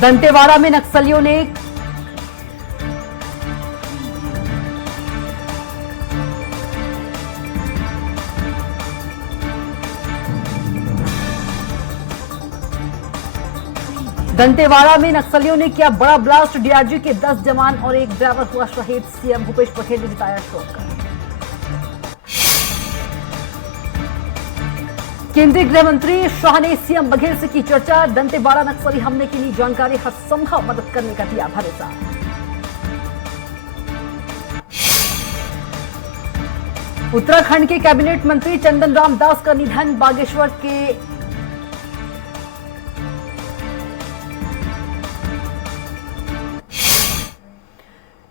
दंतेवाड़ा में नक्सलियों ने किया बड़ा ब्लास्ट। डीआरजी के 10 जवान और एक ड्राइवर हुआ शहीद। सीएम भूपेश बघेल ने जताया शोक। केंद्रीय गृह मंत्री शाह ने सीएम बघेल से की चर्चा। दंतेवाड़ा नक्सली हमले की ली जानकारी, हर संभव मदद करने का दिया भरोसा। उत्तराखंड के कैबिनेट मंत्री चंदन राम दास का निधन। बागेश्वर के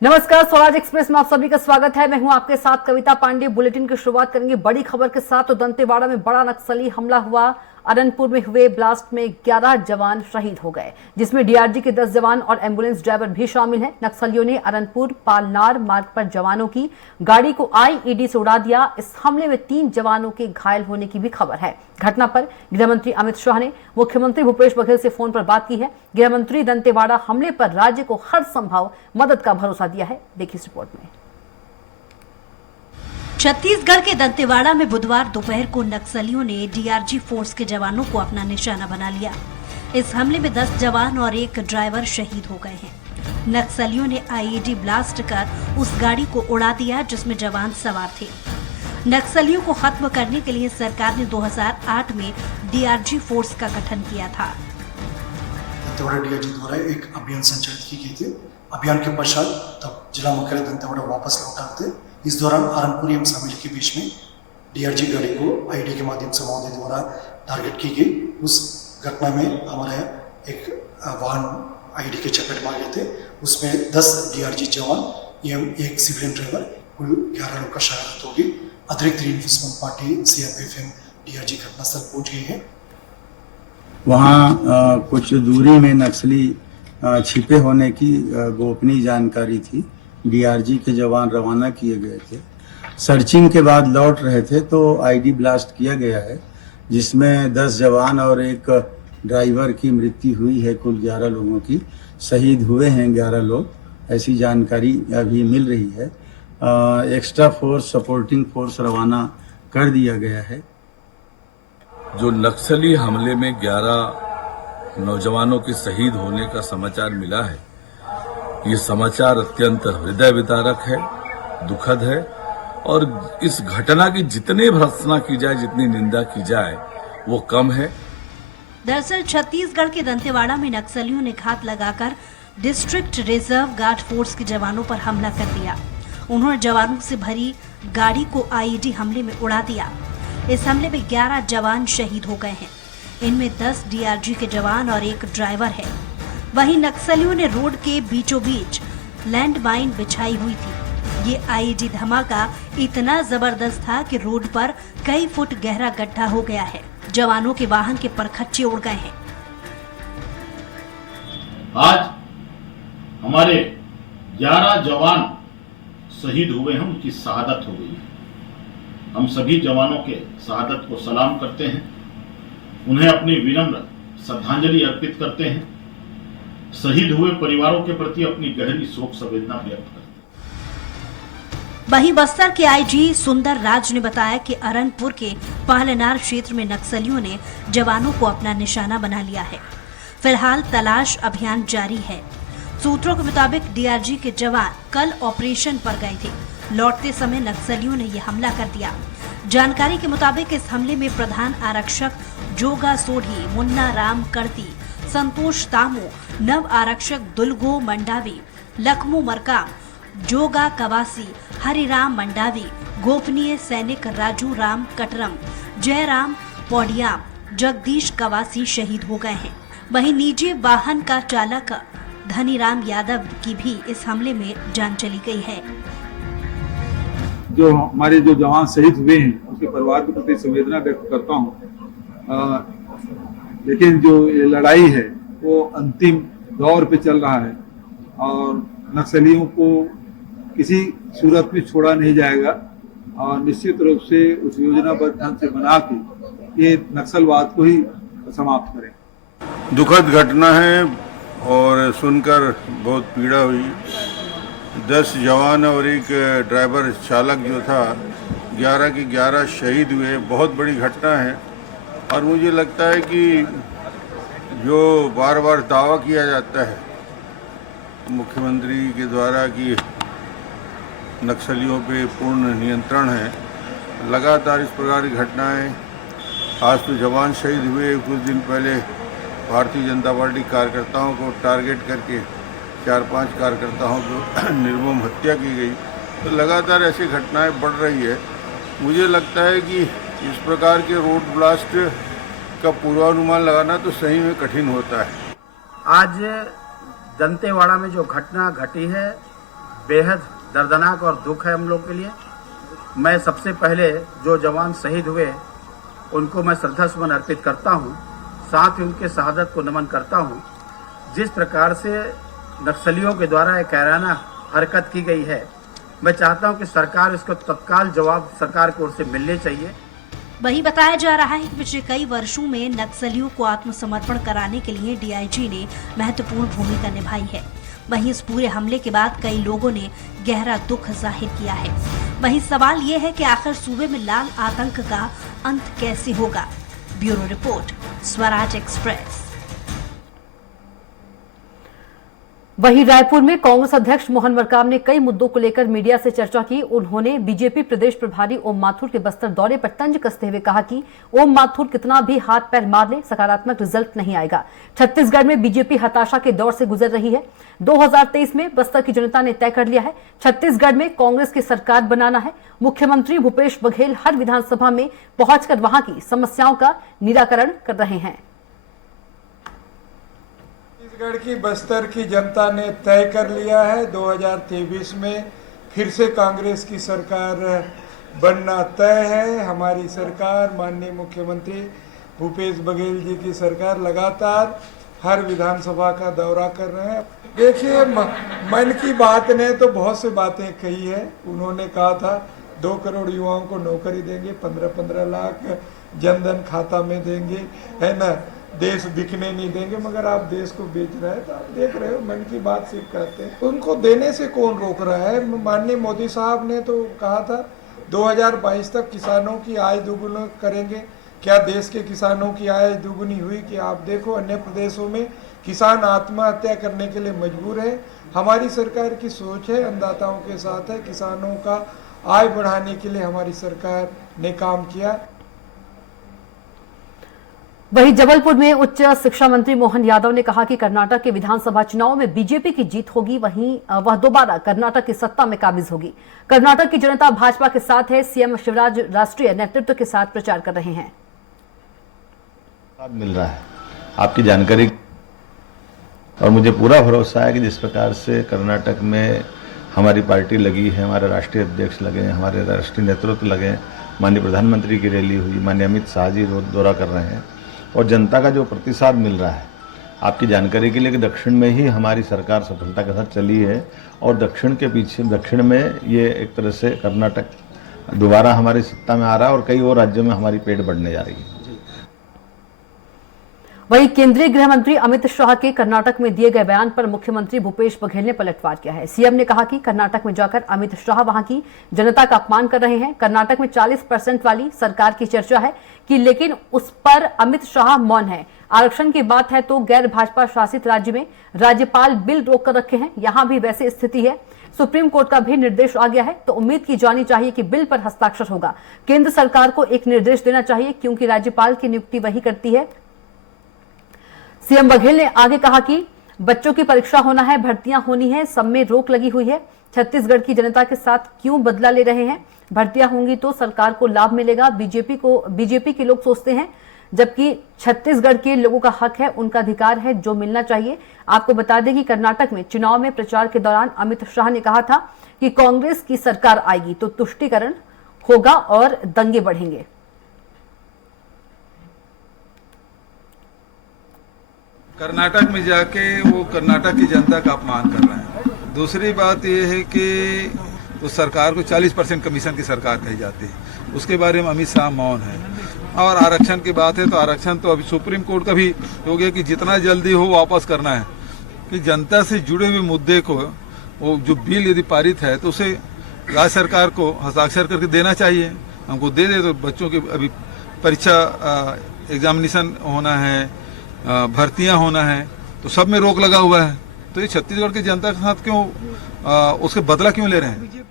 नमस्कार, स्वराज एक्सप्रेस में आप सभी का स्वागत है। मैं हूं आपके साथ कविता पांडे। बुलेटिन की शुरुआत करेंगे बड़ी खबर के साथ। तो दंतेवाड़ा में बड़ा नक्सली हमला हुआ। अरनपुर में हुए ब्लास्ट में 11 जवान शहीद हो गए, जिसमें डीआरजी के 10 जवान और एम्बुलेंस ड्राइवर भी शामिल हैं। नक्सलियों ने अरनपुर पालनार मार्ग पर जवानों की गाड़ी को आईईडी से उड़ा दिया। इस हमले में 3 जवानों के घायल होने की भी खबर है। घटना पर गृह मंत्री अमित शाह ने मुख्यमंत्री भूपेश बघेल से फोन पर बात की है। गृह मंत्री दंतेवाड़ा हमले पर राज्य को हर संभव मदद का भरोसा दिया है। देखिए इस रिपोर्ट में। छत्तीसगढ़ के दंतेवाड़ा में बुधवार दोपहर को नक्सलियों ने डीआरजी फोर्स के जवानों को अपना निशाना बना लिया। इस हमले में 10 जवान और एक ड्राइवर शहीद हो गए हैं। नक्सलियों ने आईईडी ब्लास्ट कर उस गाड़ी को उड़ा दिया जिसमें जवान सवार थे। नक्सलियों को खत्म करने के लिए सरकार ने 2008 में डीआरजी फोर्स का गठन किया था। दंतेवाड़ा डीआरजी द्वारा एक अभियान संचालित की गई थी। अभियान के पश्चात तब जिला मुख्यालय दंतेवाड़ा वापस लौटा थे। इस दौरान अरनपुर एवं सामेल के बीच में डीआरजी गाड़ी को आईडी के माध्यम से महोदय द्वारा टारगेट की गई। उस घटना में हमारा एक वाहन आईडी के चपेट में आ गए थे। उसमें 10 डीआरजी जवान एवं एक सिविलियन ड्राइवर, कुल 11 लोग का शहादत होगी। अतिरिक्त रीइंफोर्समेंट पार्टी सीआरपीएफ एवं डीआरजी घटनास्थल पहुंच गई है। वहाँ कुछ दूरी में नक्सली छिपे होने की गोपनीय जानकारी थी। डीआरजी के जवान रवाना किए गए थे। सर्चिंग के बाद लौट रहे थे तो आईडी ब्लास्ट किया गया है, जिसमें 10 जवान और एक ड्राइवर की मृत्यु हुई है। कुल 11 लोगों की शहीद हुए हैं 11 लोग, ऐसी जानकारी अभी मिल रही है। एक्स्ट्रा फोर्स, सपोर्टिंग फोर्स रवाना कर दिया गया है। जो नक्सली हमले में 11 नौजवानों के शहीद होने का समाचार मिला है, ये समाचार अत्यंत हृदय विदारक है, दुखद है। और इस घटना की जितनी भर्त्सना की जाए, जितनी निंदा की जाए, वो कम है। दरअसल छत्तीसगढ़ के दंतेवाड़ा में नक्सलियों ने घात लगाकर डिस्ट्रिक्ट रिजर्व गार्ड फोर्स के जवानों पर हमला कर दिया। उन्होंने जवानों से भरी गाड़ी को आईईडी हमले में उड़ा दिया। इस हमले में 11 जवान शहीद हो गए हैं। इनमें 10 डीआरजी के जवान और एक ड्राइवर है। वहीं नक्सलियों ने रोड के बीचों बीच लैंड माइन बिछाई हुई थी। ये आईईडी धमाका इतना जबरदस्त था कि रोड पर कई फुट गहरा गड्ढा हो गया है। जवानों के वाहन के परखच्चे उड़ गए हैं। आज हमारे 11 जवान शहीद हुए हैं, उनकी शहादत हो गई है। हम सभी जवानों के शहादत को सलाम करते हैं, उन्हें अपनी विनम्र श्रद्धांजलि अर्पित करते हैं। शहीद हुए परिवारों के प्रति अपनी गहरी शोक संवेदना व्यक्त करते हैं। वहीं बस्तर के आईजी सुंदर राज ने बताया कि अरनपुर के पालनार क्षेत्र में नक्सलियों ने जवानों को अपना निशाना बना लिया है। फिलहाल तलाश अभियान जारी है। सूत्रों के मुताबिक डीआरजी के जवान कल ऑपरेशन पर गए थे। लौटते समय नक्सलियों ने यह हमला कर दिया। जानकारी के मुताबिक इस हमले में प्रधान आरक्षक जोगा सोढ़ी, मुन्ना राम करती, संतोष तामो, नव आरक्षक दुलगो मंडावी, लखमू मरकाम, जोगा कवासी, हरिराम मंडावी, गोपनीय सैनिक राजू राम कटरम, जयराम पौडियाम, जगदीश कवासी शहीद हो गए हैं। वहीं निजी वाहन का चालक धनीराम यादव की भी इस हमले में जान चली गई है। जो हमारे जो जवान शहीद हुए हैं उनके परिवार के प्रति संवेदना व्यक्त करता हूँ। लेकिन जो ये लड़ाई है वो अंतिम दौर पे चल रहा है और नक्सलियों को किसी सूरत में छोड़ा नहीं जाएगा और निश्चित रूप से उस योजनाबद्ध ढंग से बना के ये नक्सलवाद को ही समाप्त करें। दुखद घटना है और सुनकर बहुत पीड़ा हुई। 10 जवान और एक ड्राइवर चालक जो था, 11 के 11 शहीद हुए। बहुत बड़ी घटना है और मुझे लगता है कि जो बार बार दावा किया जाता है मुख्यमंत्री के द्वारा कि नक्सलियों पे पूर्ण नियंत्रण है, लगातार इस प्रकार की घटनाएं। आज तो जवान शहीद हुए, कुछ दिन पहले भारतीय जनता पार्टी कार्यकर्ताओं को टारगेट करके 4-5 कार्यकर्ताओं को निर्मम हत्या की गई। तो लगातार ऐसी घटनाएं बढ़ रही है। मुझे लगता है कि इस प्रकार के रोड ब्लास्ट का पूर्वानुमान लगाना तो सही में कठिन होता है। आज दंतेवाड़ा में जो घटना घटी है बेहद दर्दनाक और दुख है हम लोग के लिए। मैं सबसे पहले जो जवान शहीद हुए उनको मैं श्रद्धासुमन अर्पित करता हूं, साथ ही उनके शहादत को नमन करता हूं। जिस प्रकार से नक्सलियों के द्वारा एक कैराना हरकत की गई है, मैं चाहता हूं कि सरकार इसको तत्काल जवाब सरकार की ओर से मिलने चाहिए। वहीं बताया जा रहा है कि पिछले कई वर्षों में नक्सलियों को आत्मसमर्पण कराने के लिए डीआईजी ने महत्वपूर्ण भूमिका निभाई है। वहीं इस पूरे हमले के बाद कई लोगों ने गहरा दुख जाहिर किया है। वहीं सवाल ये है कि आखिर सूबे में लाल आतंक का अंत कैसे होगा। Bureau report, Swaraj express. वहीं रायपुर में कांग्रेस अध्यक्ष मोहन मरकाम ने कई मुद्दों को लेकर मीडिया से चर्चा की। उन्होंने बीजेपी प्रदेश प्रभारी ओम माथुर के बस्तर दौरे पर तंज कसते हुए कहा कि ओम माथुर कितना भी हाथ पैर मार ले, सकारात्मक रिजल्ट नहीं आएगा। छत्तीसगढ़ में बीजेपी हताशा के दौर से गुजर रही है। 2023 में बस्तर की जनता ने तय कर लिया है, छत्तीसगढ़ में कांग्रेस की सरकार बनाना है। मुख्यमंत्री भूपेश बघेल हर विधानसभा में पहुंचकर वहां की समस्याओं का निराकरण कर रहे हैं। छत्तीसगढ़ की बस्तर की जनता ने तय कर लिया है 2023 में फिर से कांग्रेस की सरकार बनना तय है। हमारी सरकार, माननीय मुख्यमंत्री भूपेश बघेल जी की सरकार लगातार हर विधानसभा का दौरा कर रहे हैं। देखिए, मन की बात ने तो बहुत सी बातें कही है। उन्होंने कहा था 2 करोड़ युवाओं को नौकरी देंगे, 15-15 लाख जनधन खाता में देंगे, है ना, देश बिकने नहीं देंगे। मगर आप देश को बेच रहे हैं, तो आप देख रहे हो, मन की बात सिर्फ कहते हैं। उनको देने से कौन रोक रहा है। माननीय मोदी साहब ने तो कहा था 2022 तक किसानों की आय दोगुना करेंगे। क्या देश के किसानों की आय दोगुनी हुई? कि आप देखो अन्य प्रदेशों में किसान आत्महत्या करने के लिए मजबूर है। हमारी सरकार की सोच है, अन्नदाताओं के साथ है। किसानों का आय बढ़ाने के लिए हमारी सरकार ने काम किया। वहीं जबलपुर में उच्च शिक्षा मंत्री मोहन यादव ने कहा कि कर्नाटक के विधानसभा चुनाव में बीजेपी की जीत होगी, वहीं वह दोबारा कर्नाटक की सत्ता में काबिज होगी। कर्नाटक की जनता भाजपा के साथ है। सीएम शिवराज राष्ट्रीय नेतृत्व के साथ प्रचार कर रहे हैं। मिल रहा है आपकी जानकारी, और मुझे पूरा भरोसा है कि जिस प्रकार से कर्नाटक में हमारी पार्टी लगी है, हमारे राष्ट्रीय अध्यक्ष लगे हैं, हमारे राष्ट्रीय नेतृत्व लगे हैं, माननीय प्रधानमंत्री की रैली हुई, माननीय अमित शाह जी दौरा कर रहे हैं, और जनता का जो प्रतिसाद मिल रहा है, आपकी जानकारी के लिए कि दक्षिण में ही हमारी सरकार सफलता के साथ चली है, और दक्षिण में ये एक तरह से कर्नाटक दोबारा हमारी सत्ता में आ रहा है, और कई और राज्यों में हमारी पेड़ बढ़ने जा रही है। वहीं केंद्रीय गृह मंत्री अमित शाह के कर्नाटक में दिए गए बयान पर मुख्यमंत्री भूपेश बघेल ने पलटवार किया है। सीएम ने कहा कि कर्नाटक में जाकर अमित शाह वहां की जनता का अपमान कर रहे हैं। कर्नाटक में 40% वाली सरकार की चर्चा है कि, लेकिन उस पर अमित शाह मौन है। आरक्षण की बात है तो गैर भाजपा शासित राज्य में राज्यपाल बिल रोक कर रखे हैं, यहां भी वैसी स्थिति है। सुप्रीम कोर्ट का भी निर्देश आ गया है, तो उम्मीद की जानी चाहिए कि बिल पर हस्ताक्षर होगा। केंद्र सरकार को एक निर्देश देना चाहिए, क्योंकि राज्यपाल की नियुक्ति वही करती है। सीएम बघेल ने आगे कहा कि बच्चों की परीक्षा होना है, भर्तियां होनी है, सब में रोक लगी हुई है। छत्तीसगढ़ की जनता के साथ क्यों बदला ले रहे हैं? भर्तियां होंगी तो सरकार को लाभ मिलेगा। बीजेपी के लोग सोचते हैं, जबकि छत्तीसगढ़ के लोगों का हक है, उनका अधिकार है, जो मिलना चाहिए। आपको बता दें कि कर्नाटक में चुनाव में प्रचार के दौरान अमित शाह ने कहा था कि कांग्रेस की सरकार आएगी तो तुष्टीकरण होगा और दंगे बढ़ेंगे। कर्नाटक में जाके वो कर्नाटक की जनता का अपमान कर रहे हैं। दूसरी बात ये है कि उस सरकार को 40% कमीशन की सरकार कही जाती है, उसके बारे में अमित शाह मौन है। और आरक्षण की बात है तो आरक्षण तो अभी सुप्रीम कोर्ट का भी हो गया कि जितना जल्दी हो वापस करना है, कि जनता से जुड़े हुए मुद्दे को, वो जो बिल यदि पारित है तो उसे राज्य सरकार को हस्ताक्षर करके देना चाहिए। हमको दे दे तो बच्चों की अभी परीक्षा एग्जामिनेशन होना है, भर्तियां होना है, तो सब में रोक लगा हुआ है। तो ये छत्तीसगढ़ की जनता के साथ क्यों उसके बदला क्यों ले रहे हैं?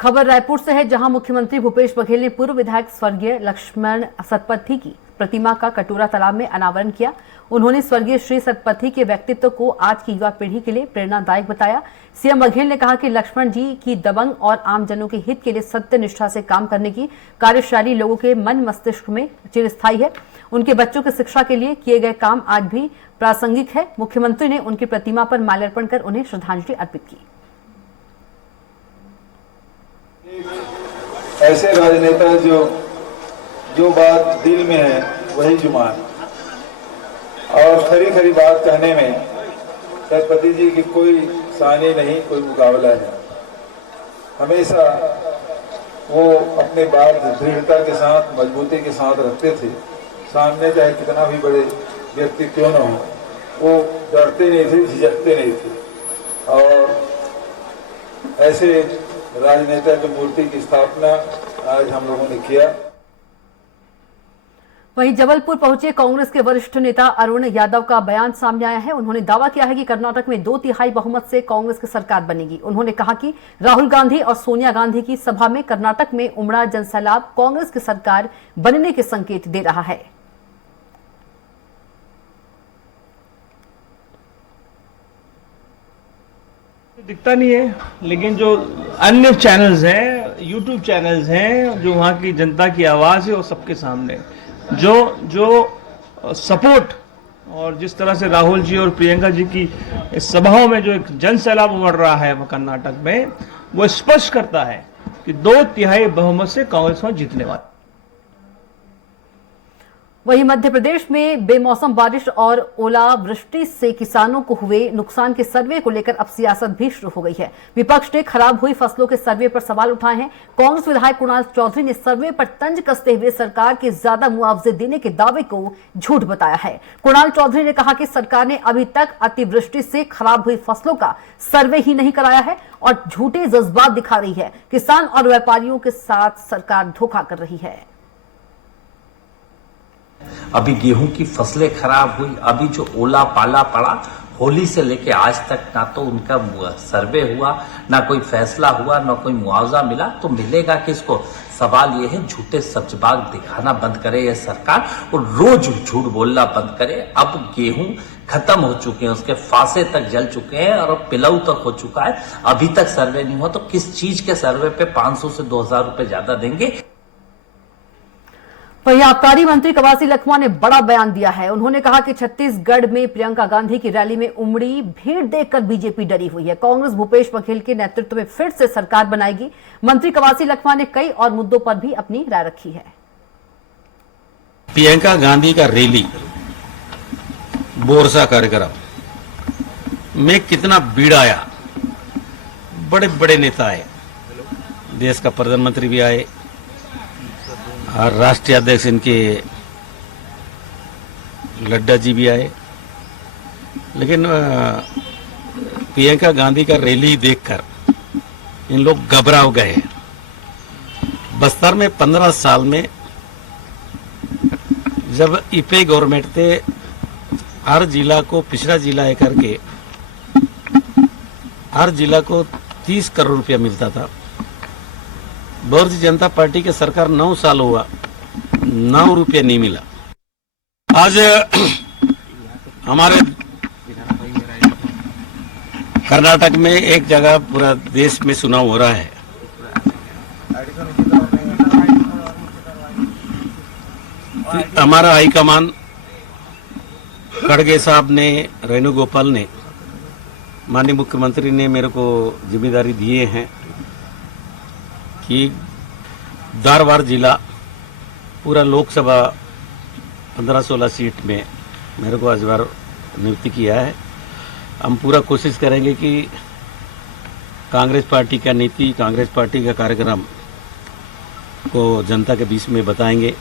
खबर रायपुर से है, जहां मुख्यमंत्री भूपेश बघेल ने पूर्व विधायक स्वर्गीय लक्ष्मण सतपथी की प्रतिमा का कटोरा तालाब में अनावरण किया। उन्होंने स्वर्गीय श्री सतपथी के व्यक्तित्व को आज की युवा पीढ़ी के लिए प्रेरणादायक बताया। सीएम बघेल ने कहा कि लक्ष्मण जी की दबंग और आमजनों के हित के लिए सत्य निष्ठा से काम करने की कार्यशैली लोगों के मन मस्तिष्क में चिरस्थायी है। उनके बच्चों की शिक्षा के लिए किए गए काम आज भी प्रासंगिक है। मुख्यमंत्री ने उनकी प्रतिमा पर माल्यार्पण कर उन्हें श्रद्धांजलि अर्पित की। ऐसे राजनेता जो बात दिल में है वही जुबान, और खरी खरी बात कहने में सतपथी जी की कोई सानी नहीं, कोई मुकाबला नहीं। हमेशा वो अपने बात दृढ़ता के साथ, मजबूती के साथ रखते थे। सामने चाहे कितना भी बड़े व्यक्ति क्यों न हो, वो डरते नहीं थे, झिझकते नहीं थे। और ऐसे राजनेता की मूर्ति की स्थापना आज हम लोगों ने किया। वहीं जबलपुर पहुंचे कांग्रेस के वरिष्ठ नेता अरुण यादव का बयान सामने आया है। उन्होंने दावा किया है कि कर्नाटक में 2/3 बहुमत से कांग्रेस की सरकार बनेगी। उन्होंने कहा कि राहुल गांधी और सोनिया गांधी की सभा में कर्नाटक में उमड़ा जनसैलाब कांग्रेस की सरकार बनने के संकेत दे रहा है। दिखता नहीं है, लेकिन जो अन्य चैनल्स हैं, यूट्यूब चैनल्स हैं, जो वहाँ की जनता की आवाज़ है वो सबके सामने, जो सपोर्ट और जिस तरह से राहुल जी और प्रियंका जी की सभाओं में जो एक जन सैलाब उमड़ रहा है कर्नाटक में, वो स्पष्ट करता है कि 2/3 बहुमत से कांग्रेस वहां जीतने वाली। वहीं मध्य प्रदेश में बेमौसम बारिश और ओलावृष्टि से किसानों को हुए नुकसान के सर्वे को लेकर अब सियासत भी शुरू हो गई है। विपक्ष ने खराब हुई फसलों के सर्वे पर सवाल उठाए हैं। कांग्रेस विधायक कुणाल चौधरी ने सर्वे पर तंज कसते हुए सरकार के ज्यादा मुआवजे देने के दावे को झूठ बताया है। कुणाल चौधरी ने कहा कि सरकार ने अभी तक अतिवृष्टि से खराब हुई फसलों का सर्वे ही नहीं कराया है और झूठे जज्बात दिखा रही है। किसान और व्यापारियों के साथ सरकार धोखा कर रही है। अभी गेहूं की फसलें खराब हुई, अभी जो ओला पाला पड़ा, होली से लेके आज तक ना तो उनका सर्वे हुआ, ना कोई फैसला हुआ, ना कोई मुआवजा मिला, तो मिलेगा किसको? सवाल ये है, झूठे सचबाग दिखाना बंद करे ये सरकार और रोज झूठ बोलना बंद करे। अब गेहूं खत्म हो चुके हैं, उसके फासे तक जल चुके हैं और अब पिलऊ तक हो चुका है, अभी तक सर्वे नहीं हुआ, तो किस चीज के सर्वे पे 500 से 2000 रुपए ज्यादा देंगे? वहीं आबकारी मंत्री कवासी लखमा ने बड़ा बयान दिया है। उन्होंने कहा कि छत्तीसगढ़ में प्रियंका गांधी की रैली में उमड़ी भीड़ देखकर बीजेपी डरी हुई है। कांग्रेस भूपेश बघेल के नेतृत्व में फिर से सरकार बनाएगी। मंत्री कवासी लखमा ने कई और मुद्दों पर भी अपनी राय रखी है। प्रियंका गांधी का रैली, बोरसा कार्यक्रम में कितना भीड़ आया, बड़े बड़े नेता आए, देश का प्रधानमंत्री भी आए और राष्ट्रीय अध्यक्ष इनके लड्डा जी भी आए, लेकिन प्रियंका गांधी का रैली देखकर इन लोग घबरा गए। बस्तर में 15 साल में जब ईपे गवर्नमेंट थे, हर जिला को पिछड़ा जिला है करके हर जिला को 30 करोड़ रुपया मिलता था। भारतीय जनता पार्टी के सरकार 9 साल हुआ, 9 रुपये नहीं मिला। आज हमारे कर्नाटक में एक जगह पूरा देश में चुनाव हो रहा है, हमारा हाईकमान खड़गे साहब ने, रेणुगोपाल ने, माननीय मुख्यमंत्री ने मेरे को जिम्मेदारी दिए हैं कि धारवाड़ जिला पूरा लोकसभा 15-16 सीट में मेरे को आज बार नियुक्ति किया है। हम पूरा कोशिश करेंगे कि कांग्रेस पार्टी का नीति, कांग्रेस पार्टी का कार्यक्रम को जनता के बीच में बताएंगे।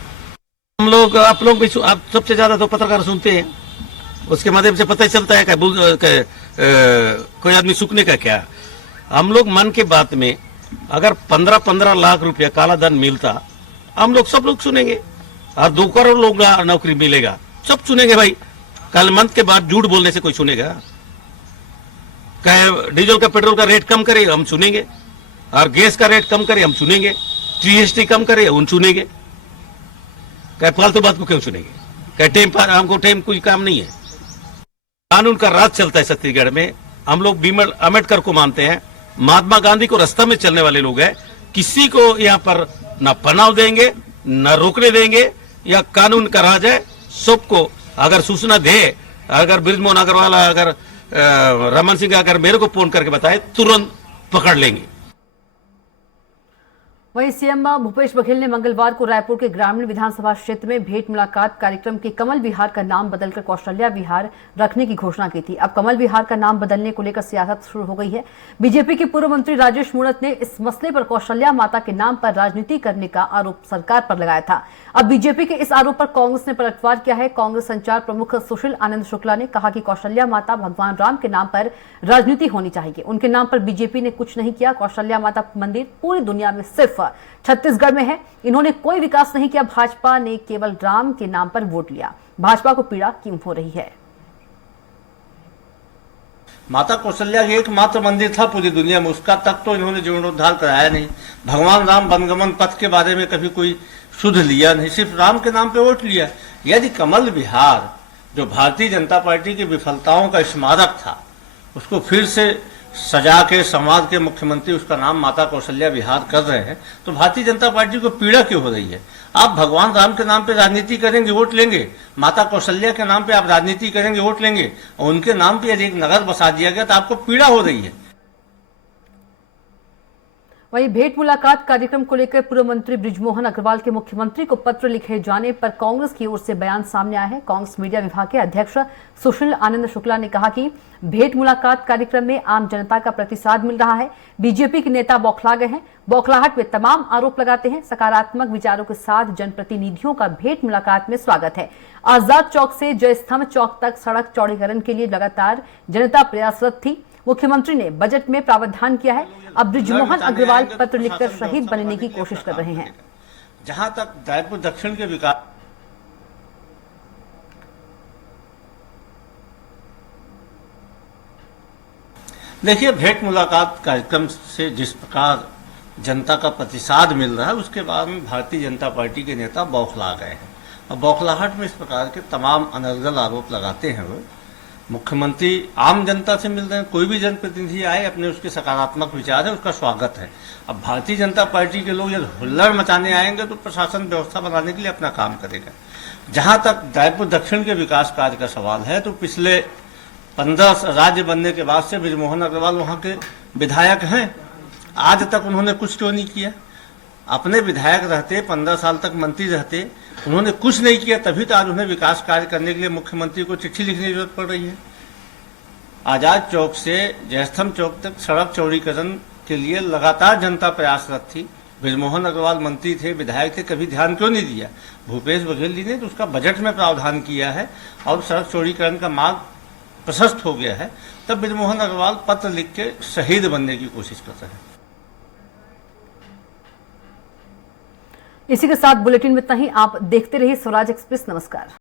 हम लोग, आप लोग भी, आप सबसे ज्यादा तो पत्रकार सुनते हैं, उसके माध्यम से पता ही चलता है कि कोई आदमी सूखने का क्या। हम लोग मन की बात में अगर 15-15 लाख रुपया काला धन मिलता, हम लोग सब लोग सुनेंगे, और 2 करोड़ लोग नौकरी मिलेगा, सब सुनेंगे भाई। कल मंथ के बाद झूठ बोलने से कोई सुनेगा? कहे डीजल का पेट्रोल का रेट कम करे, हम सुनेंगे, और गैस का रेट कम करे, हम सुनेंगे, जीएसटी कम करे, उन सुनेंगे। कहे फालतू बात को क्यों सुनेंगे? कहे टेम पर हमको टेम कोई काम नहीं है। कानून का राज चलता है छत्तीसगढ़ में। हम लोग भीमराव अम्बेडकर को मानते हैं, महात्मा गांधी को रास्ता में चलने वाले लोग हैं। किसी को यहाँ पर न पनाव देंगे, न रोकने देंगे, या कानून का राज है। सबको अगर सूचना दे, अगर बृजमोहन अग्रवाल, अगर रमन सिंह अगर मेरे को फोन करके बताए, तुरंत पकड़ लेंगे। वहीं सीएम भूपेश बघेल ने मंगलवार को रायपुर के ग्रामीण विधानसभा क्षेत्र में भेंट मुलाकात कार्यक्रम के कमल विहार का नाम बदलकर कौशल्या विहार रखने की घोषणा की थी। अब कमल विहार का नाम बदलने को लेकर सियासत शुरू हो गई है। बीजेपी के पूर्व मंत्री राजेश मूणत ने इस मसले पर कौशल्या माता के नाम पर राजनीति करने का आरोप सरकार पर लगाया था। अब बीजेपी के इस आरोप पर कांग्रेस ने पलटवार किया है। कांग्रेस संचार प्रमुख सुशील आनंद शुक्ला ने कहा कि कौशल्या माता भगवान राम के नाम पर राजनीति होनी चाहिए। उनके नाम पर बीजेपी ने कुछ नहीं किया। कौशल्या माता मंदिर पूरी दुनिया में सिर्फ छत्तीसगढ़ में है। इन्होंने कोई विकास नहीं किया। भाजपा ने केवल राम के नाम पर वोट लिया। भाजपा को पीड़ा क्यों हो रही है? माता कौशल्या के एकमात्र मंदिर था पूरी दुनिया में, उसका तक तो इन्होंने जीर्णोद्धार कराया नहीं। भगवान राम वनगमन पथ के बारे में कभी कोई शुद्ध लिया नहीं, सिर्फ राम के नाम पे वोट लिया। यदि कमल विहार जो भारतीय जनता पार्टी की विफलताओं का स्मारक था, उसको फिर से सजा के समाज के मुख्यमंत्री उसका नाम माता कौशल्या विहार कर रहे हैं, तो भारतीय जनता पार्टी को पीड़ा क्यों हो रही है? आप भगवान राम के नाम पे राजनीति करेंगे, वोट लेंगे। माता कौशल्या के नाम पे आप राजनीति करेंगे, वोट लेंगे, और उनके नाम पे यदि एक नगर बसा दिया गया तो आपको पीड़ा हो रही है। वहीं भेंट मुलाकात कार्यक्रम को लेकर पूर्व मंत्री बृजमोहन अग्रवाल के मुख्यमंत्री को पत्र लिखे जाने पर कांग्रेस की ओर से बयान सामने आया है। कांग्रेस मीडिया विभाग के अध्यक्ष सुशील आनंद शुक्ला ने कहा कि भेंट मुलाकात कार्यक्रम में आम जनता का प्रतिसाद मिल रहा है। बीजेपी के नेता बौखला गए हैं, बौखलाहट में तमाम आरोप लगाते हैं। सकारात्मक विचारों के साथ जनप्रतिनिधियों का भेंट मुलाकात में स्वागत है। आजाद चौक से जयस्तंभ चौक तक सड़क चौड़ीकरण के लिए लगातार जनता प्रयासरत थी। मुख्यमंत्री ने बजट में प्रावधान किया है। अब बृजमोहन अग्रवाल पत्र लिखकर शहीद बनने की कोशिश कर रहे हैं। जहां तक रायपुर दक्षिण के विकास, देखिए भेंट मुलाकात कार्यक्रम से जिस प्रकार जनता का प्रतिसाद मिल रहा है, उसके बाद में भारतीय जनता पार्टी के नेता बौखला गए हैं। और बौखलाहट में इस प्रकार के तमाम अनर्गल आरोप लगाते हैं। वो मुख्यमंत्री आम जनता से मिल रहे हैं, कोई भी जनप्रतिनिधि आए, अपने उसके सकारात्मक विचार है, उसका स्वागत है। अब भारतीय जनता पार्टी के लोग यदि हुल्लड़ मचाने आएंगे तो प्रशासन व्यवस्था बनाने के लिए अपना काम करेगा। जहां तक रायपुर दक्षिण के विकास कार्य का सवाल है, तो पिछले 15 राज्य बनने के बाद से बृजमोहन अग्रवाल वहां के विधायक हैं, आज तक उन्होंने कुछ क्यों नहीं किया? अपने विधायक रहते 15 साल तक मंत्री रहते, उन्होंने कुछ नहीं किया, तभी तो आज उन्हें विकास कार्य करने के लिए मुख्यमंत्री को चिट्ठी लिखने की जरूरत पड़ रही है। आजाद चौक से जयस्तंभ चौक तक सड़क चौड़ीकरण के लिए लगातार जनता प्रयासरत थी। बृजमोहन अग्रवाल मंत्री थे, विधायक थे, कभी ध्यान क्यों नहीं दिया? भूपेश बघेल जी ने तो उसका बजट में प्रावधान किया है और सड़क चौड़ीकरण का मार्ग प्रशस्त हो गया है। तब बृजमोहन अग्रवाल पत्र लिख के शहीद बनने की कोशिश कर रहे हैं। इसी के साथ बुलेटिन में इतना ही। आप देखते रहिए स्वराज एक्सप्रेस। नमस्कार।